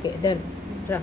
Okay done రా.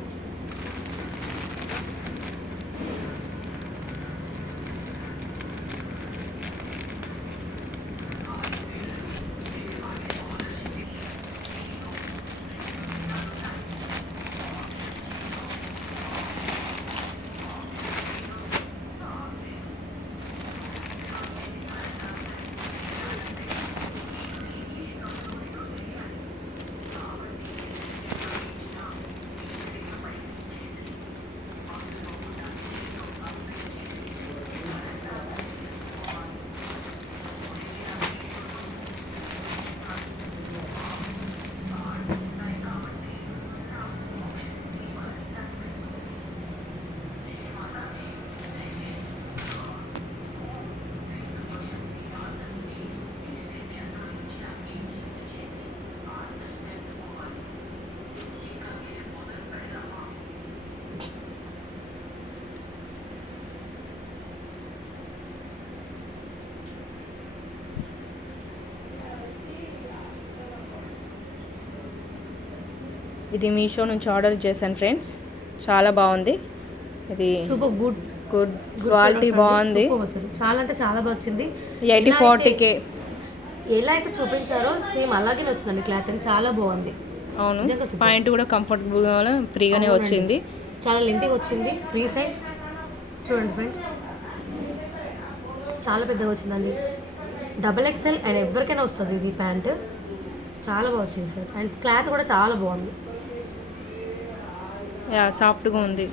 ఇది మీషో నుంచి ఆర్డర్ చేశాను ఫ్రెండ్స్, చాలా బాగుంది. ఇది సూపర్ గుడ్ క్వాలిటీ బాగుంది. చాలా అంటే చాలా బాగా వచ్చింది. 80-40K ఎలా అయితే చూపించారో సేమ్ అలాగే వచ్చిందండి. క్లాత్ అని చాలా బాగుంది. అవును, పాయింట్ కూడా కంఫర్టబుల్గా ఫ్రీగానే వచ్చింది. చాలా లెంతీగా వచ్చింది. ఫ్రీ సైజ్ చూడండి ఫ్రెండ్స్, చాలా పెద్దగా వచ్చిందండి. XXL అండ్ ఎవరికైనా వస్తుంది ఇది ప్యాంట్. చాలా బాగా వచ్చింది సార్. అండ్ క్లాత్ కూడా చాలా బాగుంది. సాఫ్ట్గా ఉంది.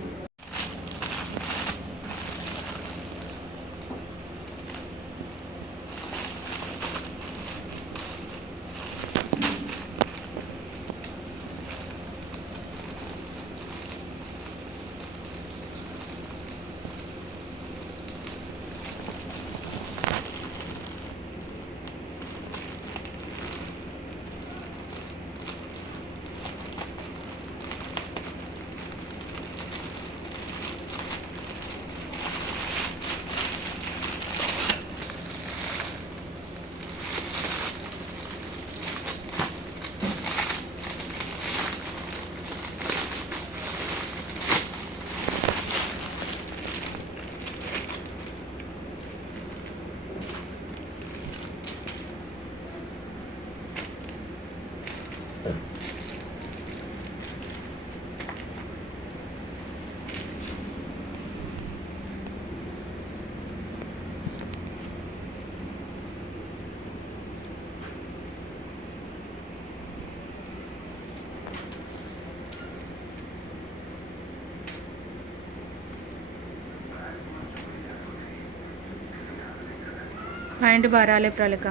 పాయింట్ బాగా రాలే ప్రళిక,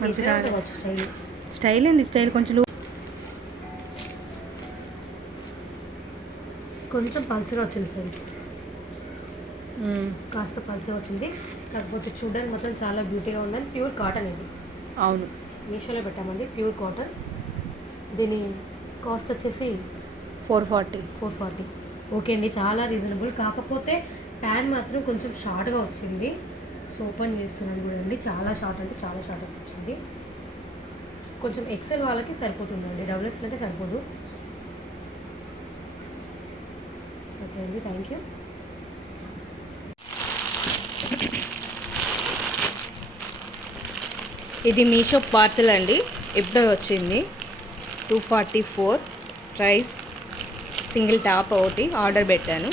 మంచిగా స్టైల్ ఏంది, స్టైల్ కొంచెం పల్చగా వచ్చింది ఫ్రెండ్స్. కాస్త పల్చగా వచ్చింది, కాకపోతే చూడడానికి మొత్తం చాలా బ్యూటీగా ఉందని. ప్యూర్ కాటన్ ఇది. అవును, మీషోలో పెట్టామండి, ప్యూర్ కాటన్. దీని కాస్ట్ వచ్చేసి 440. ఓకే అండి, చాలా రీజనబుల్. కాకపోతే ప్యాన్ మాత్రం కొంచెం షార్ట్గా వచ్చింది. సో ఓపెన్ చేస్తున్నాను కూడా అండి. చాలా షార్ట్ అంటే చాలా షార్ట్ వచ్చింది. కొంచెం XL వాళ్ళకి సరిపోతుందండి, XXL అంటే సరిపోదు. ఓకే అండి, థ్యాంక్ యూ. ఇది మీషో పార్సెల్ అండి, ఇప్పుడే వచ్చింది. 244 ప్రైస్. సింగిల్ టాప్ ఒకటి ఆర్డర్ పెట్టాను.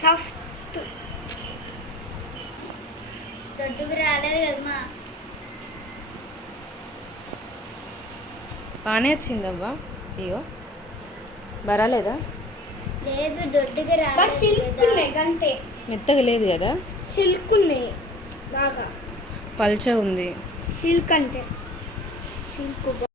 సాఫ్ట్ దొడ్డుకు రాలేదు కదమ్మా. బాగానే వచ్చిందవ్వా. అయ్యో బరాలేదా? లేదు, దొడ్డుగా రాలేదు. సిల్క్ ఉన్నాయి గంటే, మెత్తగా లేదు కదా. సిల్క్ ఉన్నాయి బాగా, పల్చ ఉంది. సిల్క్ అంటే సిల్క్